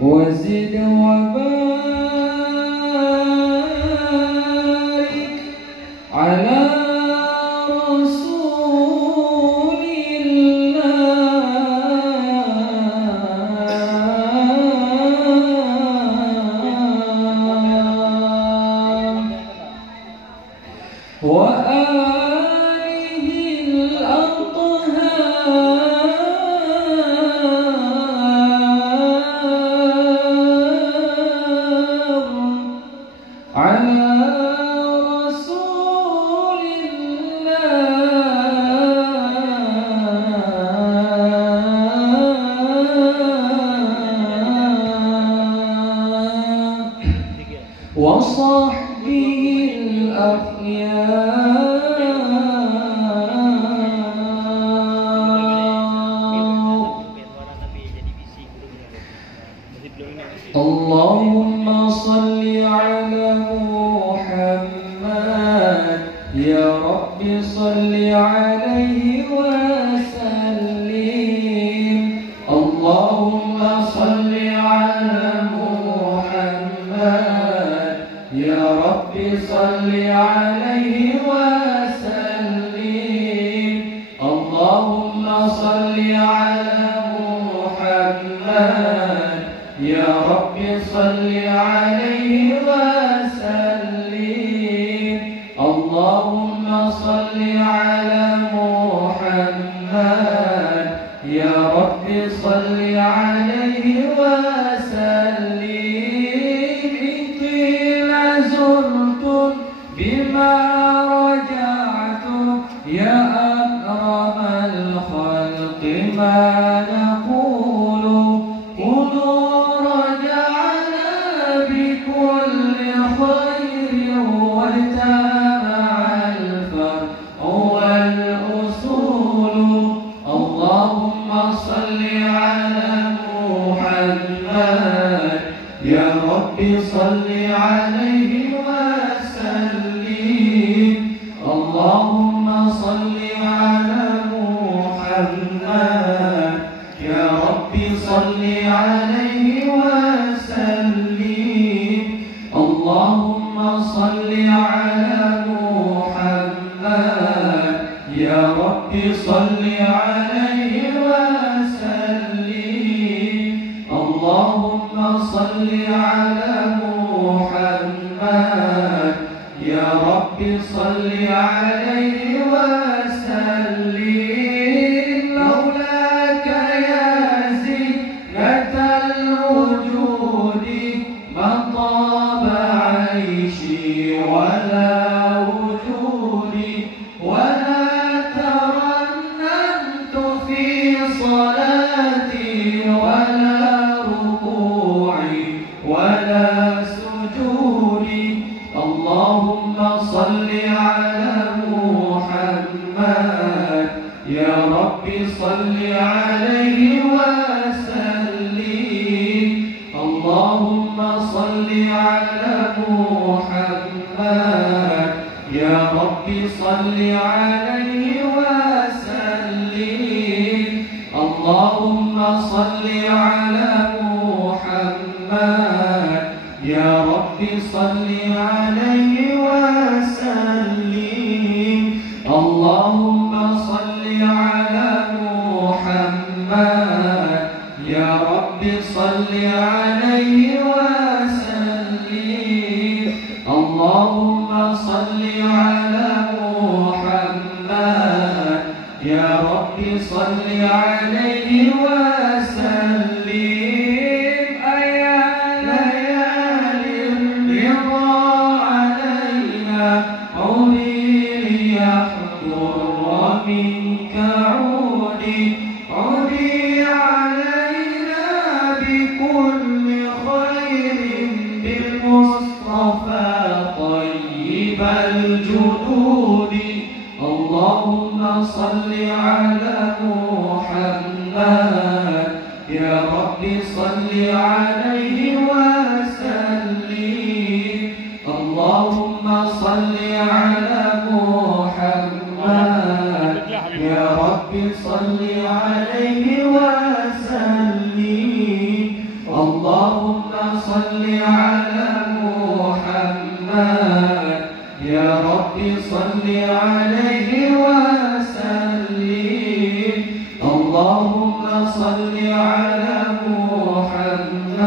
وزد وبارك على رسول الله وآله الأطهار على رسول الله وصحبه الأخيار اللهم صل على محمد يا رب صل عليه وسلم اللهم صل على محمد يا رب صل عليه وسلم اللهم صل على محمد يا رب صل عليه وسلم اللهم صل على محمد يا رب صل عليه وسلم قيل زرتم بما رجعتم يا أكرم الخلق ما نقول قولوا رجعنا بكل خير واتبع الفرع والأصول اللهم صل على محمد يا رب صل عليه وسلم اللهم صل على محمد يا رب صل عليه وسلم اللهم صل على محمد يا رب صل عليه وسلم اللهم صل على محمد يا رب صل عليه وسلم لولاك يا زينة الوجود ما طاب عيشي ولا وجودي ولا ترنمت في صلاتي ولا ركوعي ولا سجودي اللهم صل على محمد يا رب صل عليه وسلم اللهم صل على محمد يا رب صل عليه وسلم اللهم صل على محمد يا رب صل عليه وسلم اللهم صل على محمد يا رب صل عليه وسلم اللهم صل على محمد يا رب صل عليه وسلم أيا ليالي الرضا علينا عودي ليحضر ومنك عودي عودي علينا بكل خير بالمصطفى طيب الجدود اللهم صل على محمد صل عليه وسلم اللهم صل على محمد يا رب صل عليه وسلم اللهم صل على محمد يا رب صل عليه وسلم اللهم صل على محمد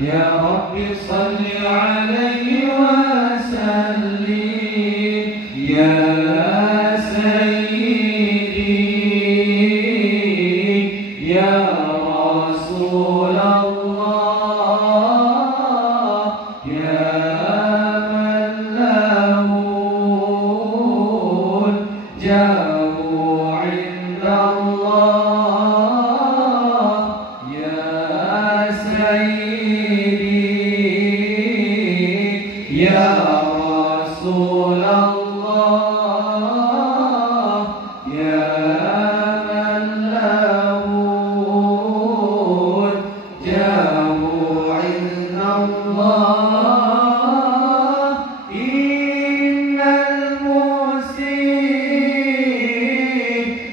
يا رب صل عليه وسلم يا سيدي يا رسول الله يا من له الجاه عند الله يا سيدي يا رسول الله يا من له الجاه عند الله إن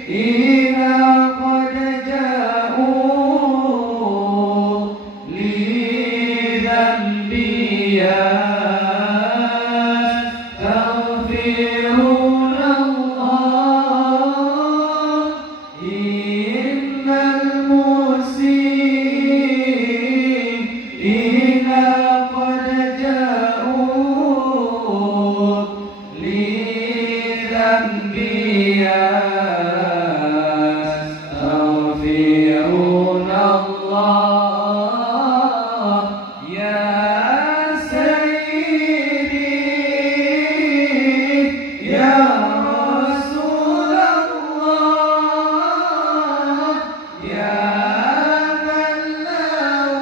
المسيئين قد جاءوا لذنبي يستغفرون الله إن المسيئين قد جاءوا لذنبي يستغفرون الله يا سيدي يا رسول الله يا من له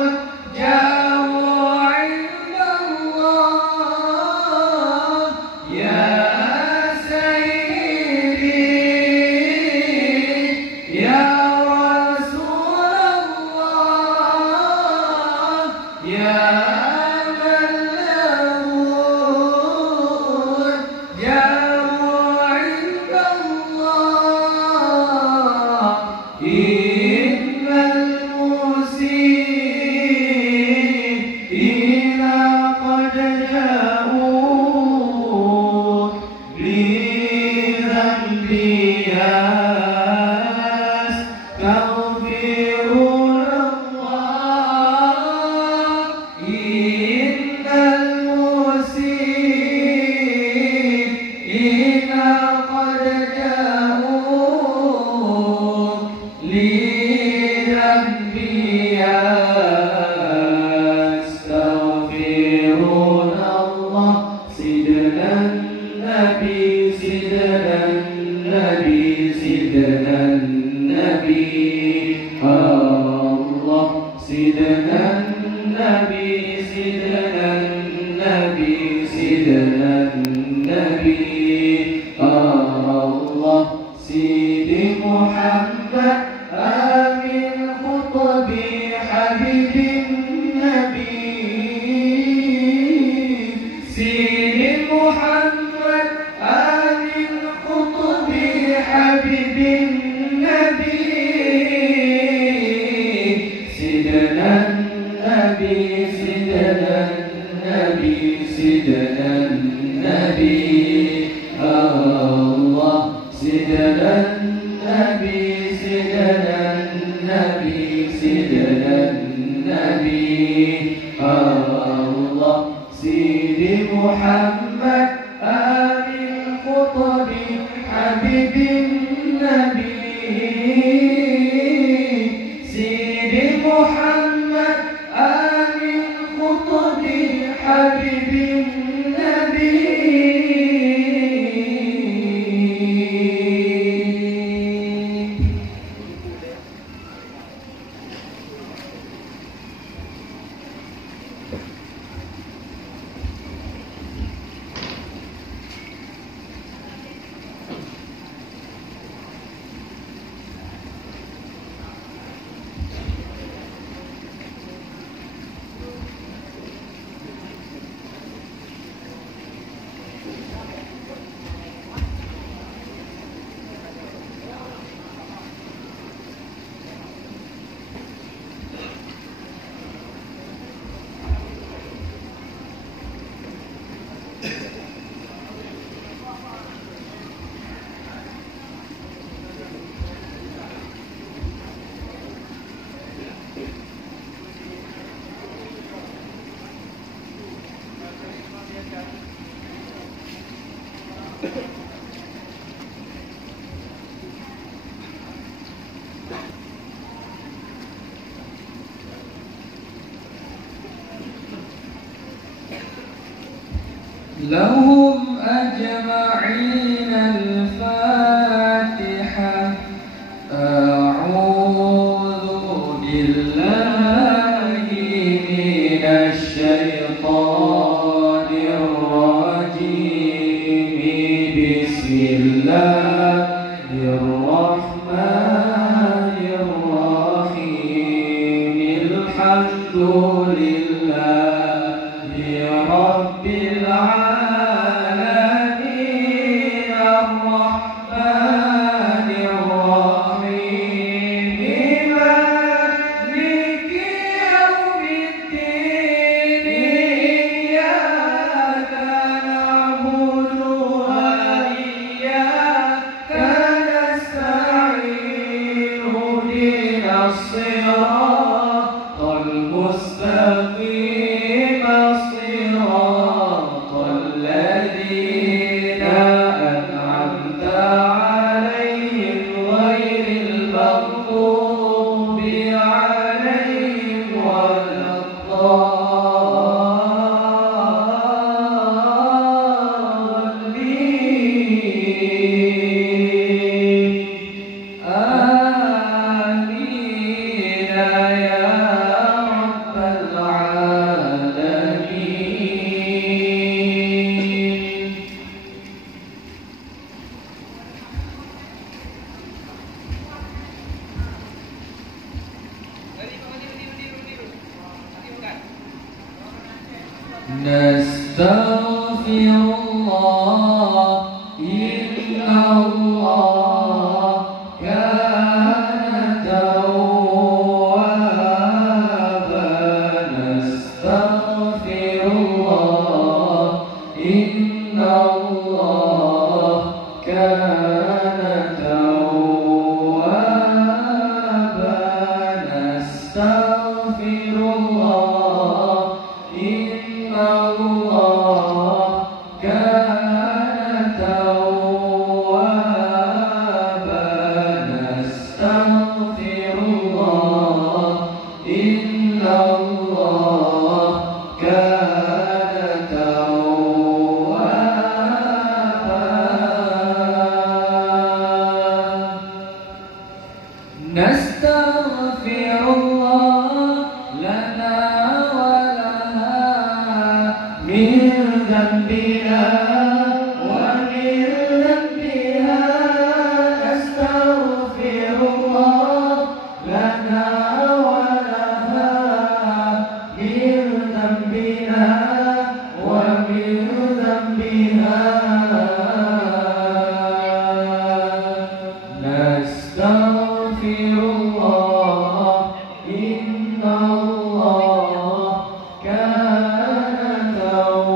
الجاه عند الله يا سيدي يا رسول الله يا من له الجاه عند الله إن المسيئين قد جاءوا لذنبي يستغفرون الله إن المسيئين قد جاءوا لذنبي يستغفرون الله سيدنا النبي سيدنا النبي سيدنا النبي الله سيدنا النبي سيدنا النبي سيدنا النبي الله سيدي محمد آمين خطبي حبيب النبي سيدي محمد آمين خطبي حبيب النبي سيدنا النبي سيدنا النبي سيدنا النبي الله سيدنا النبي سيدنا النبي سيدنا النبي الله سيدي محمد آمين خطبي حبيب النبي سيدي محمد آمين خطبي حبيب النبي لهم أجمعين الفاتحة. أعوذ بالله من الشيطان الرجيم. بسم الله الرحمن الرحيم. الحمد لله رب العالمين الرحمن الرحيم مالك يوم الدين. إياك نعبد وإياك نستعين. اهدنا الصراط المستقيم صراط الذين أنعمت عليهم غير المغضوب عليهم ولا الضالين. آمين يا رب العالمين. نستغفر الله إن الله كان توابا. نستغفر الله إن الله كان توابا. نستغفر الله إن الله كان توابا. نستغفر الله إن الله كان توابا. نستغفر الله لنا ولها من ذنبنا ومن ذنبها. نستغفر الله لنا ولها من ذنبنا ومن ذنبها. نستغفر الله إن الله كان توابا.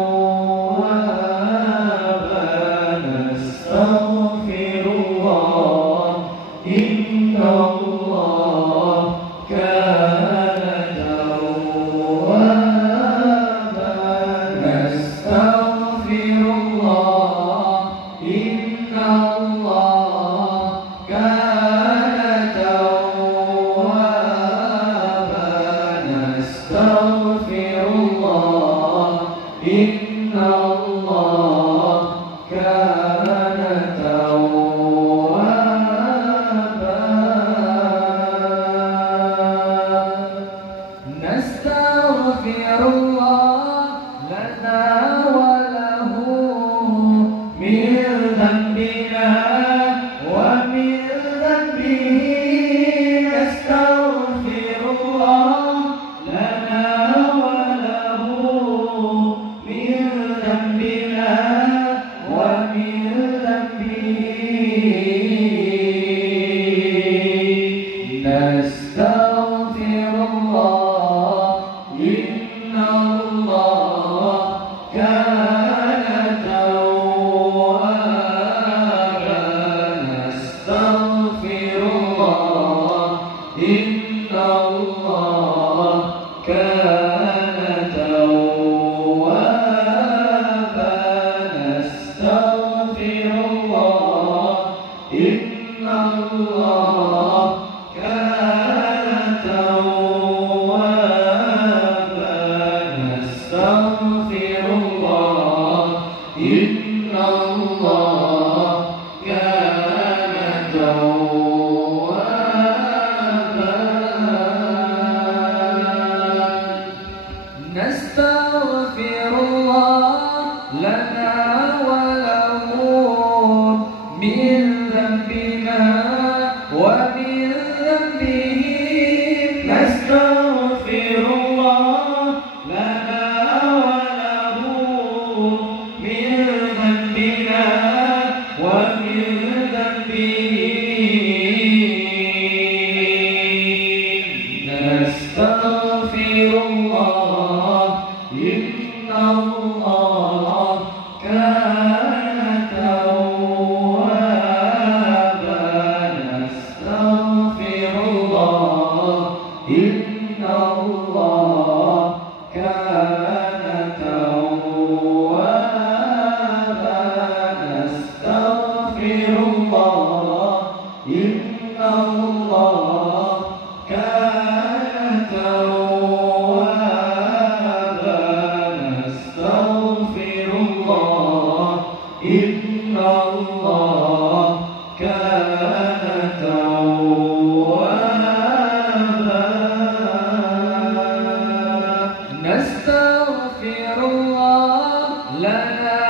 نستغفر الله إن الله كان توابا. نستغفر الله إن الله كان توابا. نستغفر الله إن الله كان توابا. نستغفر الله لنا وله من ذنبنا ومن ذنبه. نستغفر الله لنا وله من ذنبنا ومن ذنبه. نستغفر الله إن الله كان توابا. نستغفر الله إن الله كان توابا. نستغفر الله إن الله كان توابا. نستغفر الله الله كان توابا نستغفر الله إن الله كان توابا نستغفر الله لنا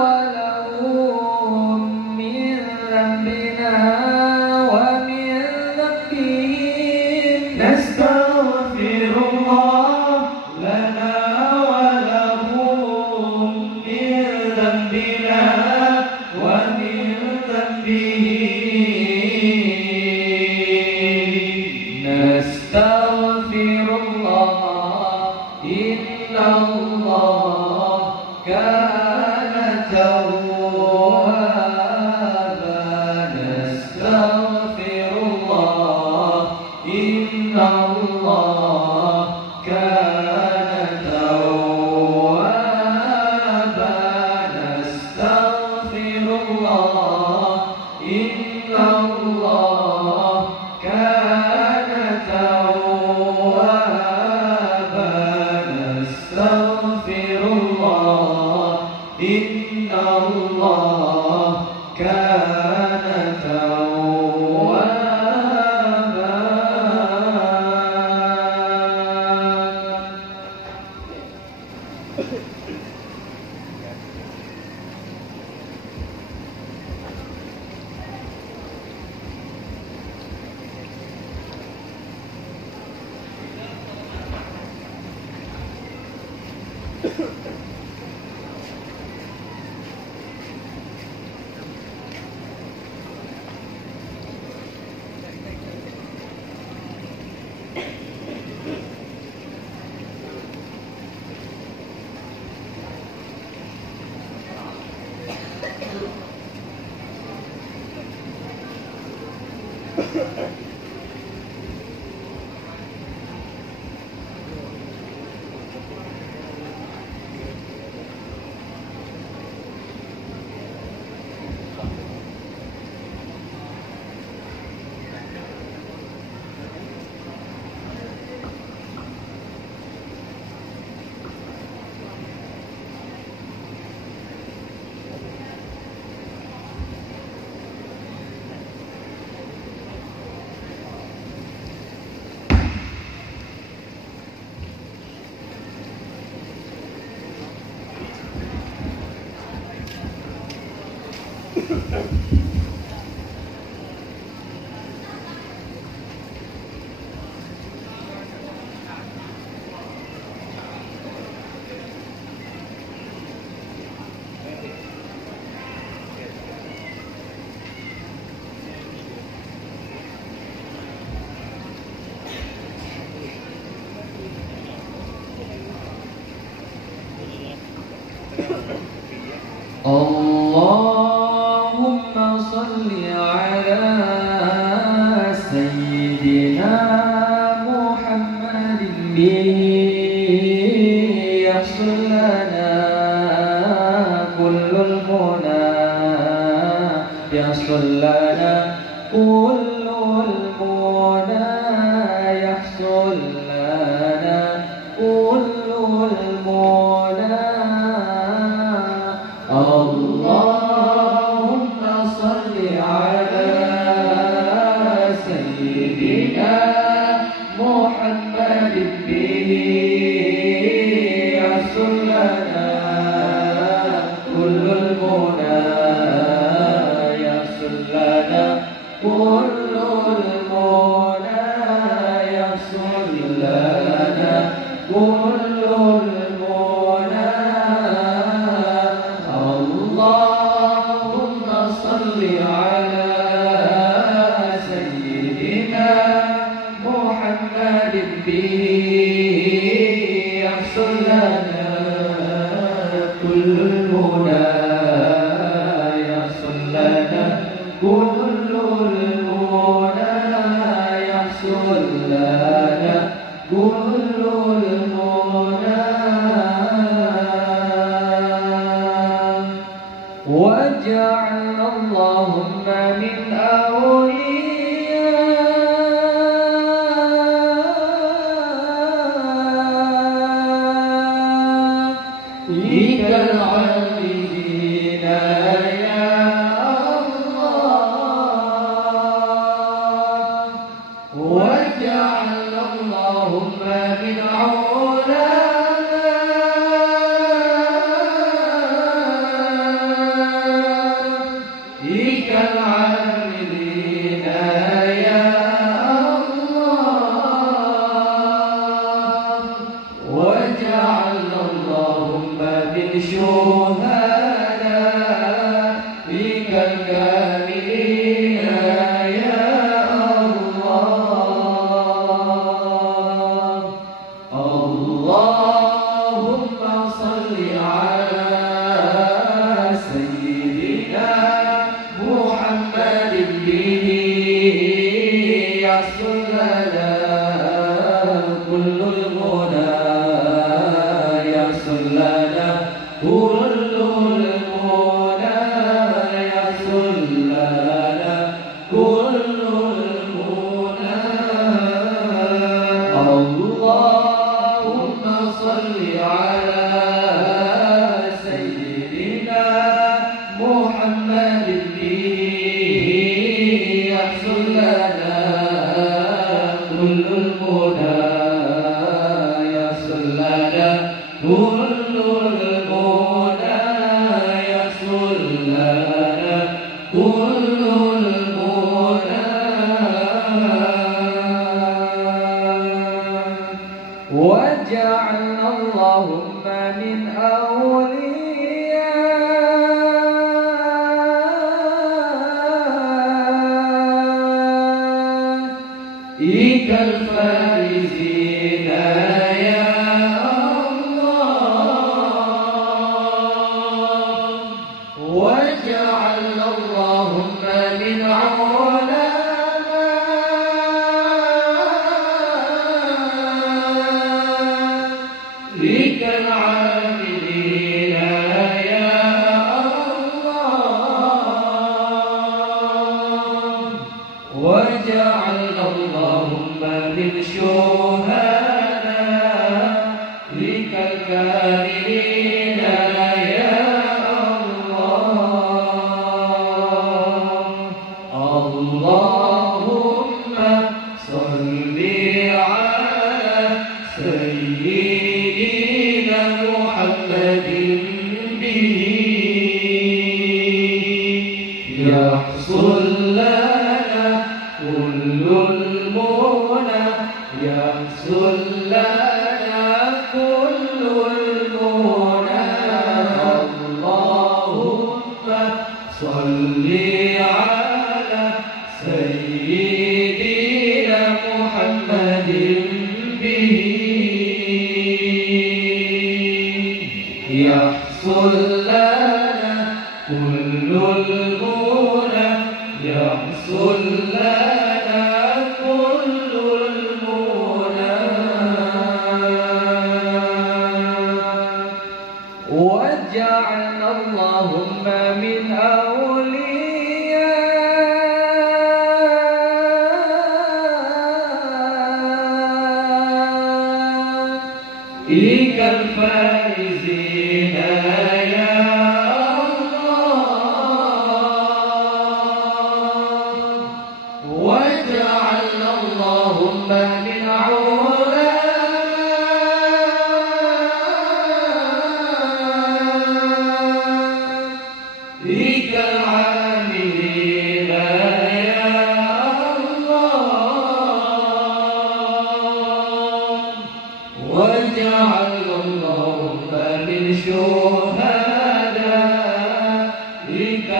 ولهم من ذنبنا ومن ذنبهم نستغفر الله لنا ولهم من ذنبنا ومن ذنبهم نستغفر الله إن الله كان توابا نستغفر الله إن الله كان توابا نستغفر الله إن الله كان توابا نستغفر الله إن الله كان توابا اللهم صل على سيدنا محمد به يحصل لنا كل المنى يحصل لنا كل المنى يحصل لنا كل المنى اللهم صل على سيدنا محمد به يحصل لنا كل المنى يحصل لنا كل المنى يحصل لنا كل المنى اللهم صل على سيدنا محمد به يحصل لنا كل المنى يحصل لنا كل المنى يحصل لنا كل المنى واجعل اللهم من أوليائك اللهم من علمائك العاملين يا الله واجعلنا اللهم من شهدائك الكاملين يا الله اللهم صل على سيدنا محمد به يحصل لنا كل المنى يحصل لنا كل المنى يحصل لنا كل المنى اللهم صل على سيدنا محمد به يحصل لنا كل المنى يحصل لنا كل المنى يحصل لنا كل المنى واجعلنا اللهم من أوليائك الفائزين يا الله واجعلنا اللهم من علمائك العاملين يا الله واجعلنا اللهم من شهدائك الكاملين يا الله اللهم صل على سيدنا محمد به يحصل لنا كل المنى يحصل لنا كل المنى اللهم صل على سيدنا محمد به يحصل لنا كل المنى يحصل لنا كل المنى واجعلنا اللهم من أوليائك الفائزين يا الله واجعلنا اللهم من علمائك العاملين يا الله واجعلنا اللهم من شهدائك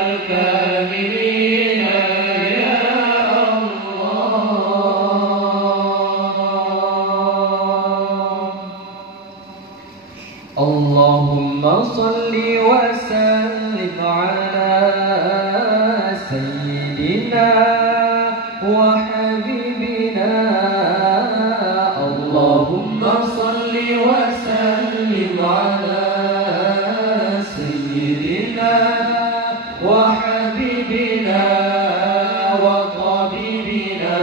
الكاملين يا الله اللهم صل وسلم على سيدنا وحبيبنا اللهم صل وسلم على سيدنا وحبيبنا وطبيبنا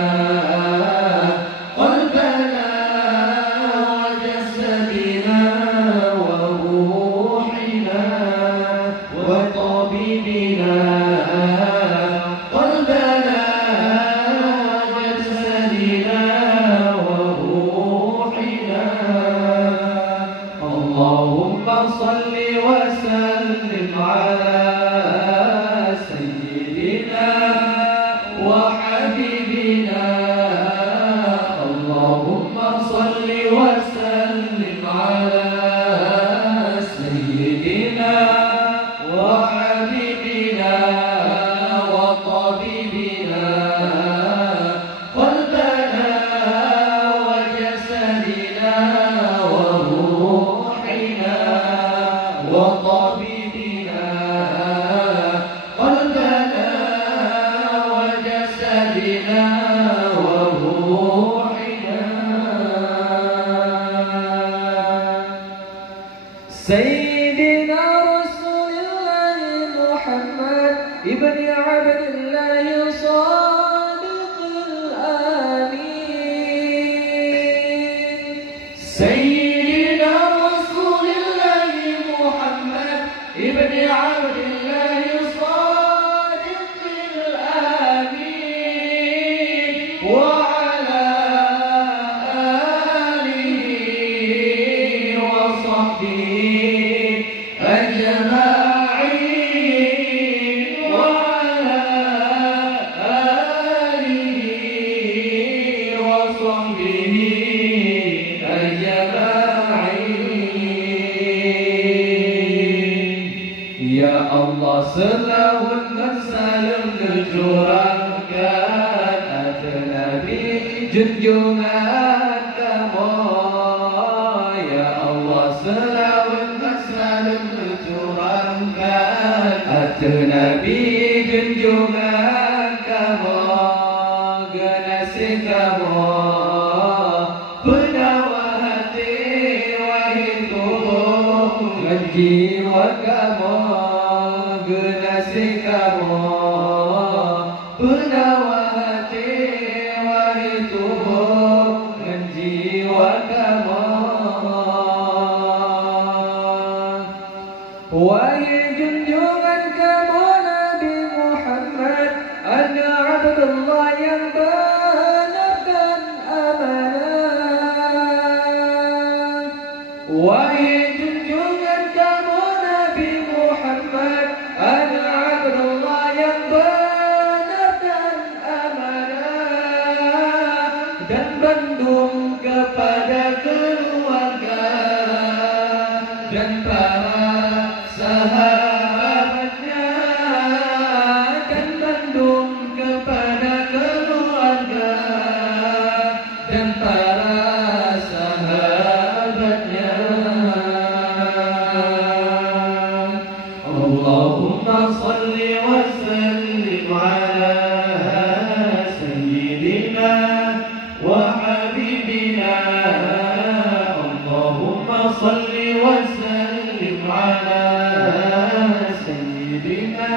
قلبنا وجسدنا وروحنا وطبيبنا قلبنا وجسدنا وروحنا سيدنا رسول الله محمد ابن عبد الله صادق الأمين. سيدنا رسول الله محمد ابن عبد الله صادق الأمين وعلى آله وصحبه أجمعين وعلى آله وصحبه أجمعين. يا الله صلوات وسلام tercurahkan atas Nabi junjungan kamu. Ya Allah selawat wassalam tercurahkan atas Nabi junjungan kamu. Generasi kamu penawar hati wahai tubuh dan jiwa kamu. Generasi kamu penawar hati wahai tubuh dan jiwa kamu. Wahai junjungan kamu Nabi Muhammad, Anda Abdullah yang benar dan amanah. Wahai junjungan kamu Nabi Muhammad, Anda Abdullah yang benar dan amanah, dan bandung kepada keluarga dan para sahabatnya, dan bandung kepada keluarga dan para sahabatnya. Allahumma salli wa sallim ala sayyidina wa habibina. Allahumma salli wa sallim ala sayyidina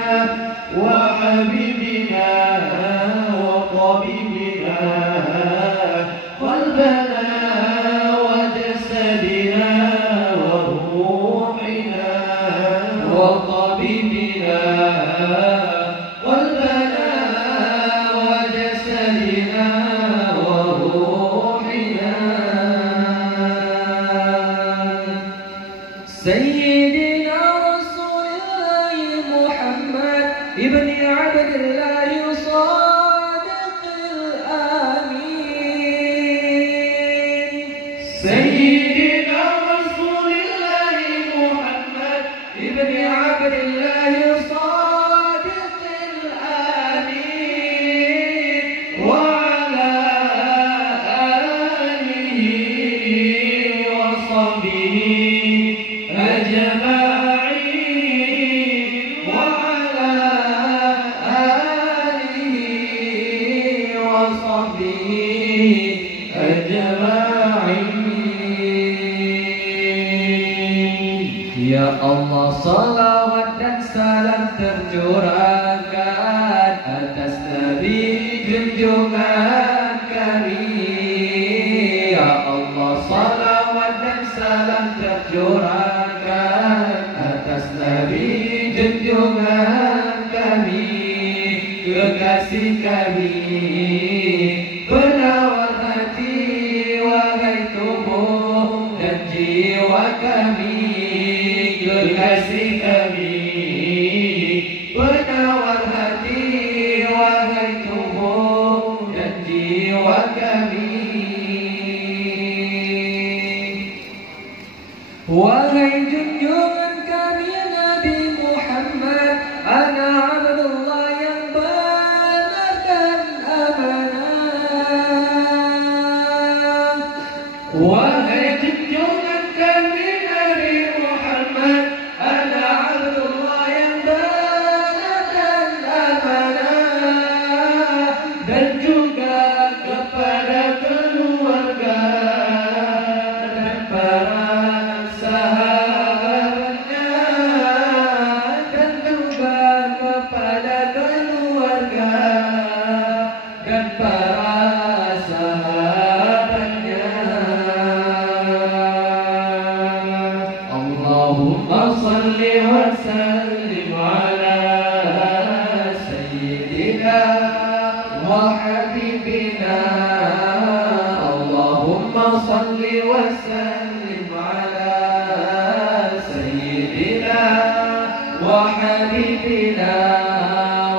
wa habibina wa tabibina qalbana wa jasadina wa ruhina wa tabibina qalbana wa jasadina wa ruhina. سيدنا رسول الله محمد ابن عبد الله صادق الأمين. سيدنا رسول الله محمد ابن عبد الله صادق الأمين وعلى آله وصحبه أجمعين وعلى آله وصحبه أجمعين. Ya Allah salawat dan salam tercurahkan atas Nabi junjungan kami. Ya Allah salawat dan salam tercurahkan atas Nabi junjungan kami. Kekasih kami penawar hati wahai tubuh dan jiwa kami. Kekasih kami penawar hati wahai tubuh dan jiwa kami. Wahai junjungan kami Nabi Muhammad, Ana Abdullah yang benar dan amanah. Wahai junjungan kami Nabi Muhammad, Ana Abdullah yang benar dan amanah, dan juga kepada keluarga dan para sahabat. صل وسلم على سيدنا وحبيبنا اللهم صل وسلم على سيدنا وحبيبنا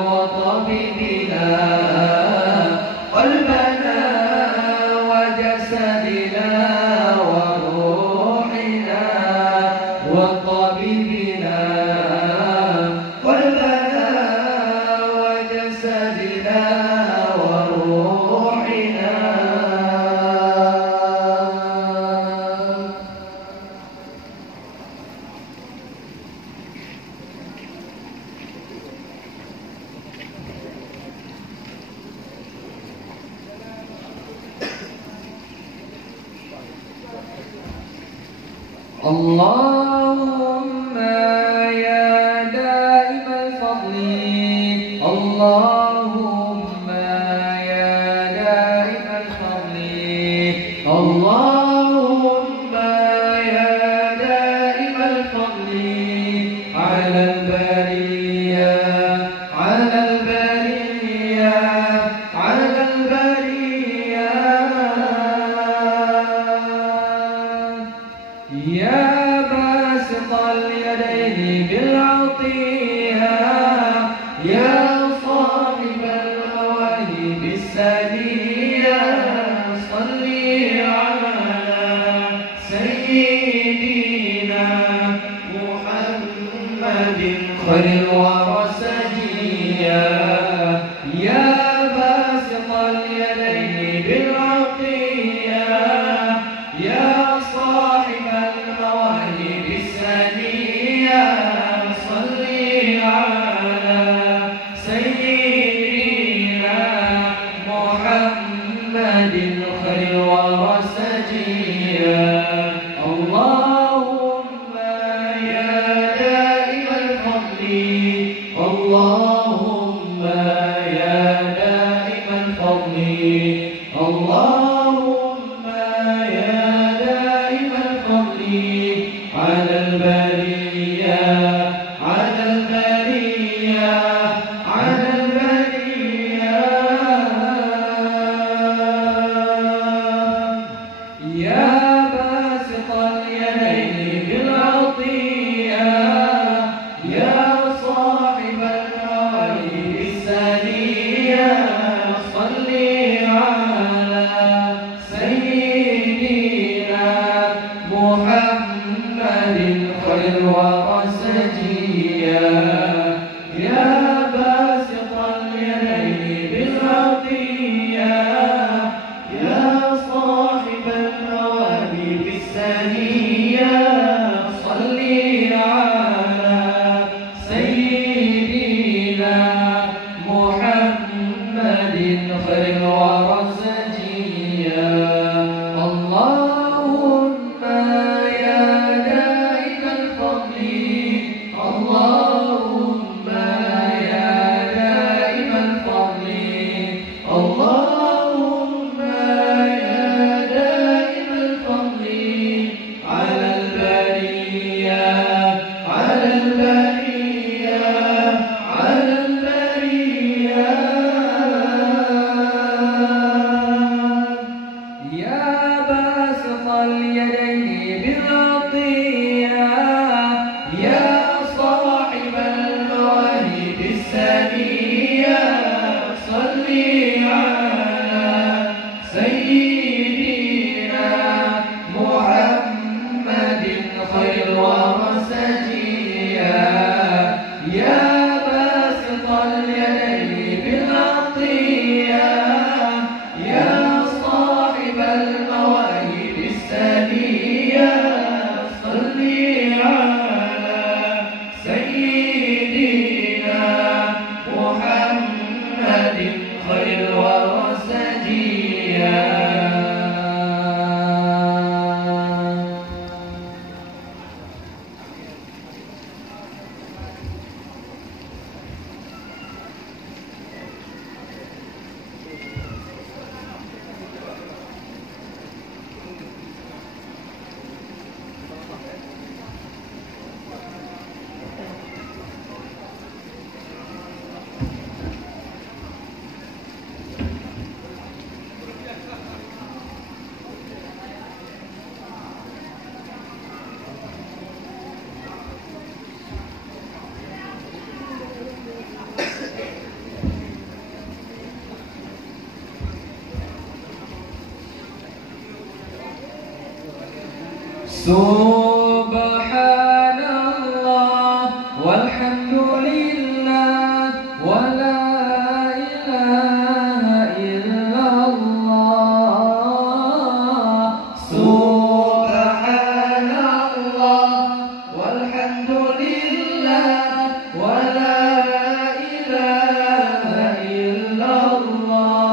وطبيبنا قلبنا وجسدنا وروحنا وطبيبنا قلبنا وجسدنا وروحنا اللهم يا دائم الفضل اللهم يا دائم الفضل اللهم يا دائم الفضل على البرية على البرية على البرية يا باسط اليدين بالعطية يا صاحب المواهب السنية صل على سيدنا محمد خير الورى سجيا يا باسط اليدين بالعطية يا صاحب المواهب السنية صل على سيدنا محمد خير الورى سجيا اللهم يا دائم الفضل اللهم يا دائم الفضل اللهم يا دائم الفضل على البرية على البرية على البرية يا باسط اليدين بالعطية يا صاحب المواهب السنية صل على سيدنا محمد خير الورى سجيا يا باسط اليدين بالعطية يا صاحب المواهب السنية صل على سيدنا محمد خير الورى سجيا اللهم يا دائم الفضل اللهم يا دائم الفضل اللهم يا دائم الفضل على البرية على البرية على البرية يا باسط اليدين بالعطية يا صاحب المواهب السنية صل على سيدنا محمد خير الورى سجيا يا باسط اليدين بالعطية يا صاحب المواهب السنية صل على سيدنا محمد خير الورى سجيا سبحان الله والحمد لله ولا إله إلا الله. سبحان الله والحمد لله ولا إله إلا الله.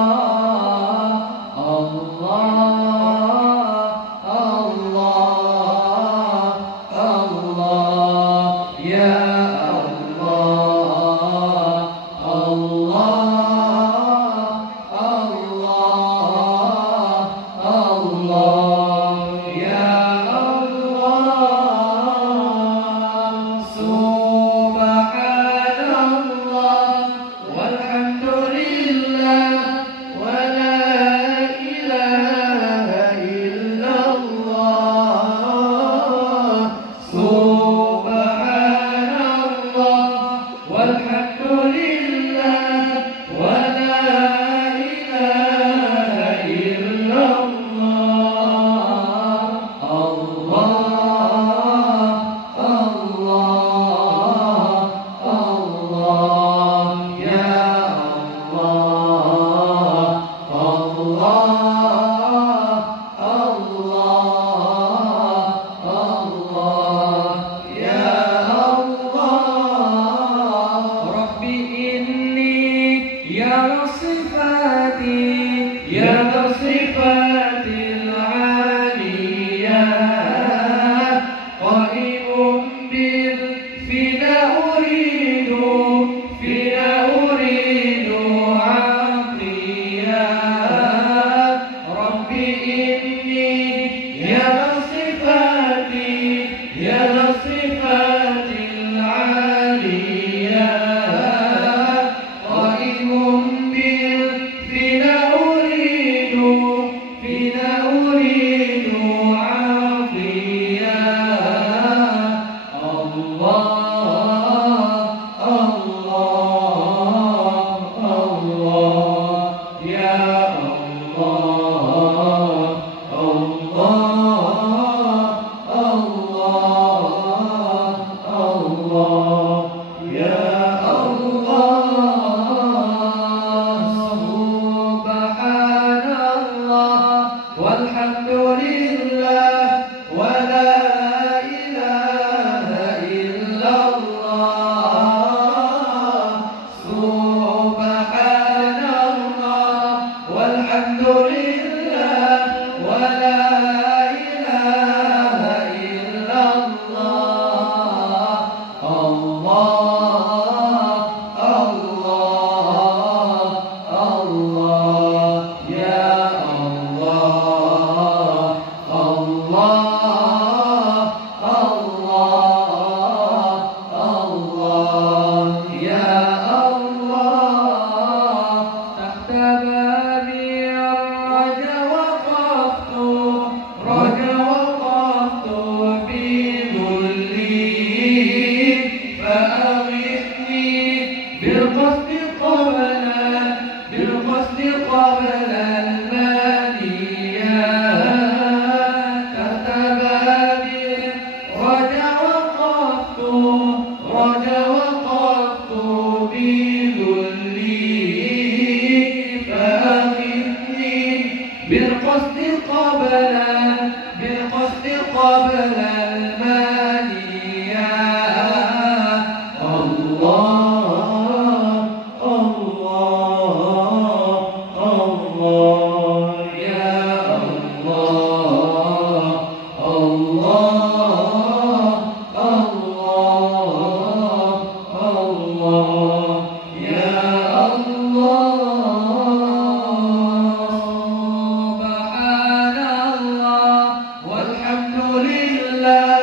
Alhamdulillah.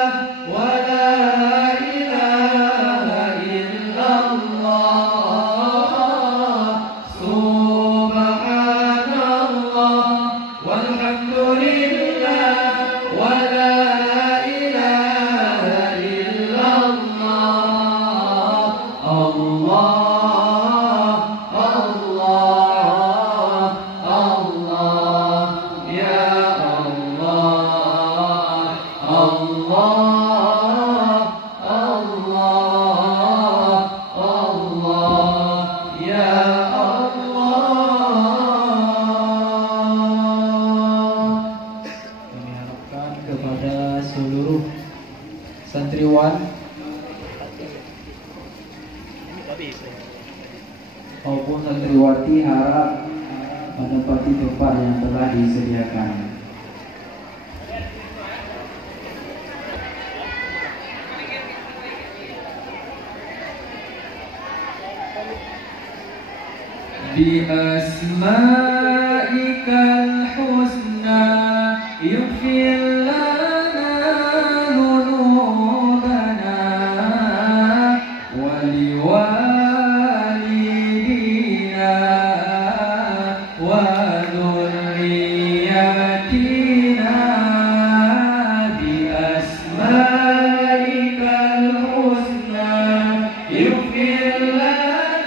santriwan maupun santriwati harap menempati tempat yang telah disediakan. Bi asma'ikal husna yaghfir lana dhunubana wa liwalidina wa dhurriyyatina bi asma'ikal husna yaghfir lana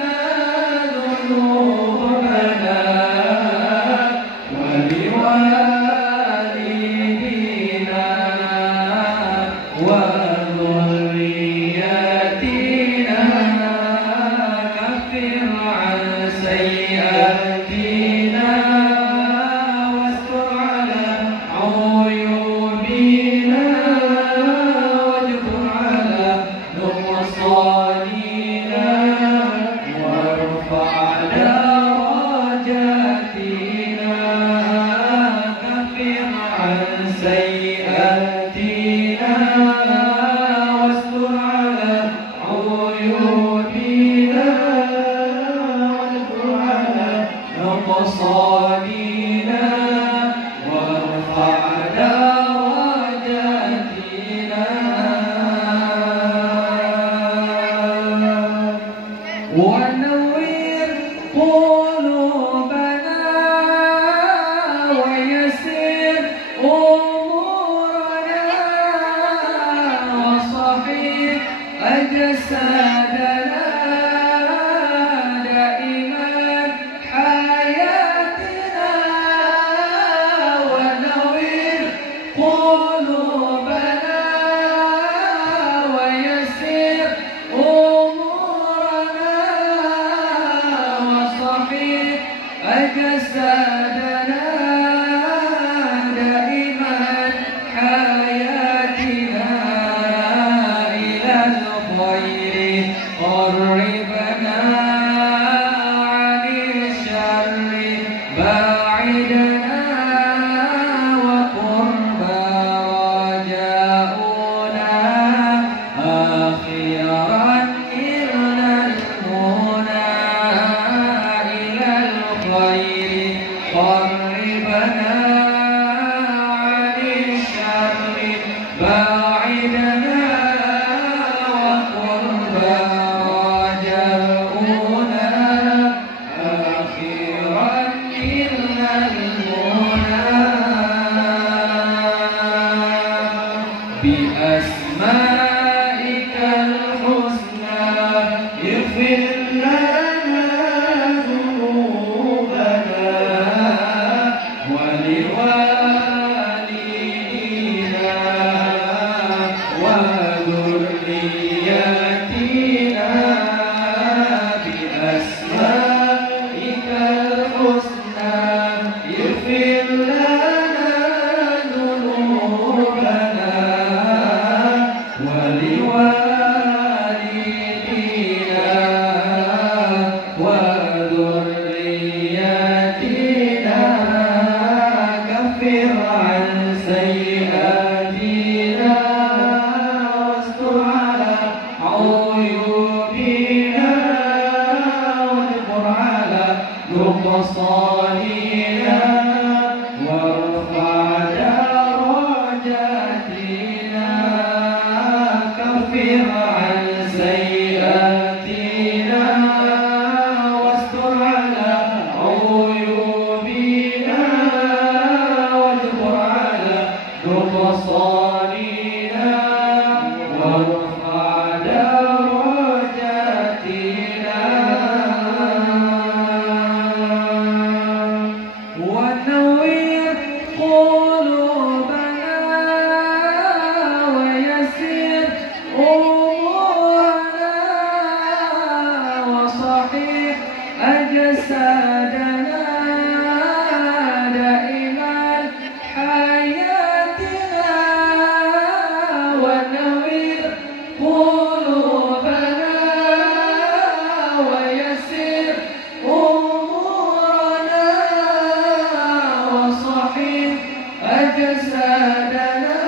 جسدنا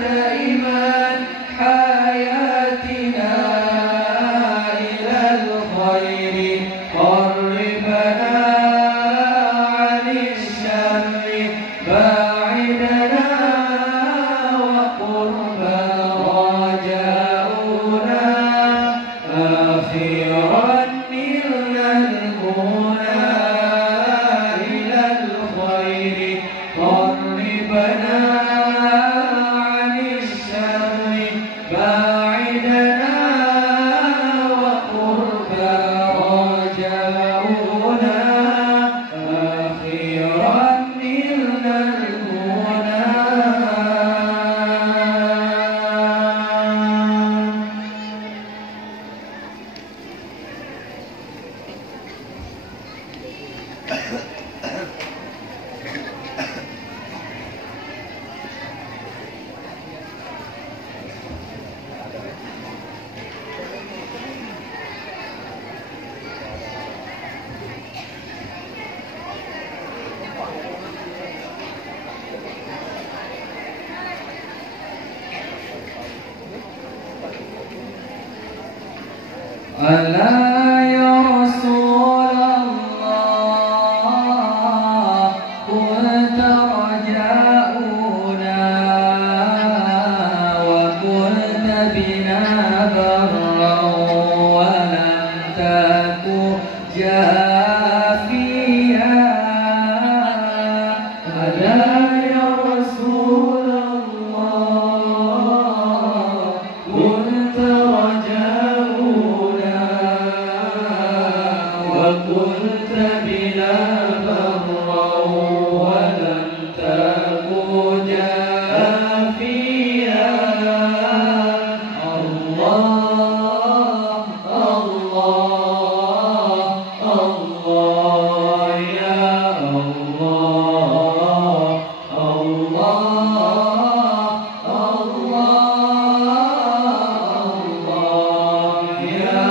دائما حياتنا إلى الخير قربنا عن الشر باعدنا وقربا رجاؤنا أخيرا نلنا المنى إلى الخير قربنا عن الشر باعدنا وقربا رجاؤنا أخيرا نلنا المنى. ألا يا رسول الله كنت رجاؤنا وكنت بنا برا ولم تكن جافيا. ألا يا رسول الله كنت رجاؤنا وكنت بنا برا ولم تكن جافيا. الله الله الله يا الله الله الله يا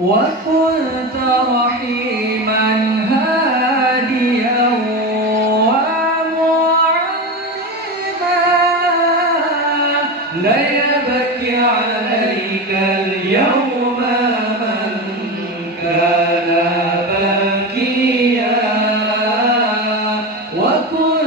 وكنت رحيما هاديا ومعلما لا يبكي عليك اليوم من كان باكيا. وكنت